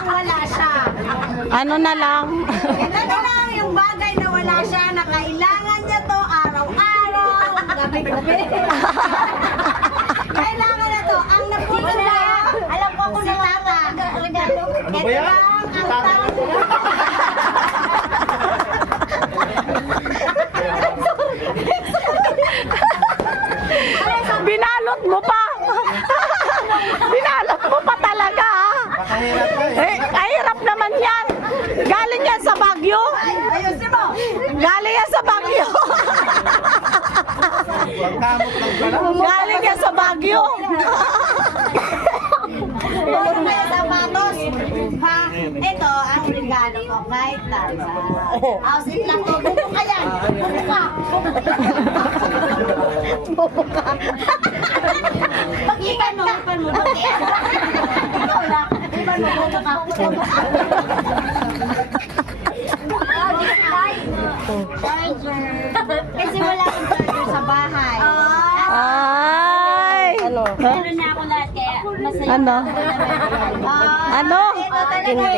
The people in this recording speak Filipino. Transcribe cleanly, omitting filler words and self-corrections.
lang wala siya. Ano na lang? Ito na lang yung bagay na wala siya na kailangan niya to araw-araw, gabi-gabi. Kailangan na to. Ang napuno na, alam ko kung tata. Regalo. Ito lang ang tawag. Binalot mo pa. Binalot mo pa talaga, ha? Kahirap naman yan. Galing yan sa Baguio. Ayusin mo. Galing yan sa Baguio. Galing yan sa Baguio. Puro kayo sapatos. Ha? Ito ang regalo ko kay Tata. Ausip lang to. Buko ka yan. Buko ka. Buko ka. Pag-ikan mo. Ikaw lang. Iban mo. Buko ka. Charger. Kasi wala akong charger sa bahay. Ay. Ano? Meron na ako lahat kaya masaya. Ano? Ano? Ito talaga.